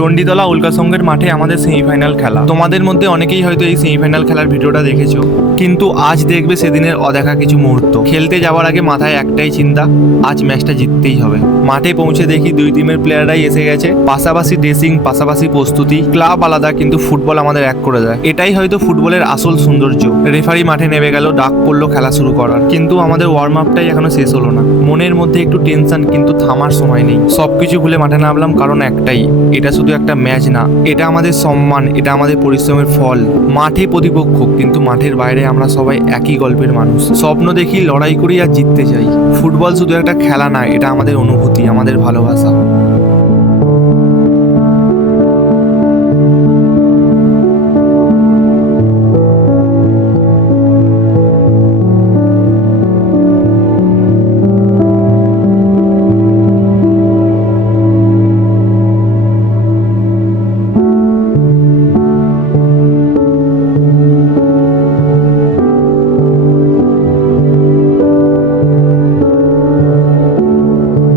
চণ্ডীতলা উল্কাসংঘের মাঠে আমাদের সেমিফাইনাল খেলা। তোমাদের মধ্যে অনেকেই হয়তো এই সেমিফাইনাল খেলার ভিডিওটা দেখেছো, কিন্তু আজ দেখবে সেদিনের অদেখা কিছু মুহূর্ত। খেলতে যাওয়ার আগে মাথায় একটাই চিন্তা, আজ ম্যাচটা জিততেই হবে। মাঠে পৌঁছে দেখি দুই টিমের প্লেয়াররাই এসে গেছে, পাশাপাশি ড্রেসিং, পাশাপাশি প্রস্তুতি। ক্লাব আলাদা কিন্তু ফুটবল আমাদের এক করে দেয়। এটাই হয়তো ফুটবলের আসল সৌন্দর্য। রেফারি মাঠে নেমে গেল, ডাক পড়লো খেলা শুরু করার, কিন্তু আমাদের ওয়ার্ম আপটাই এখনো শেষ হলো না। মনের মধ্যে একটু টেনশন, কিন্তু থামার সময় নেই। সবকিছু ভুলে মাঠে নামলাম, কারণ একটাই, এটা শুধু একটা ম্যাচ না, এটা আমাদের সম্মান, এটা আমাদের পরিশ্রমের ফল। মাঠে প্রতিপক্ষ, কিন্তু মাঠের বাইরে আমরা সবাই একই গল্পের মানুষ। স্বপ্ন দেখি, লড়াই করি আর জিততে চাই। ফুটবল শুধু একটা খেলা না, এটা আমাদের অনুভূতি, আমাদের ভালোবাসা।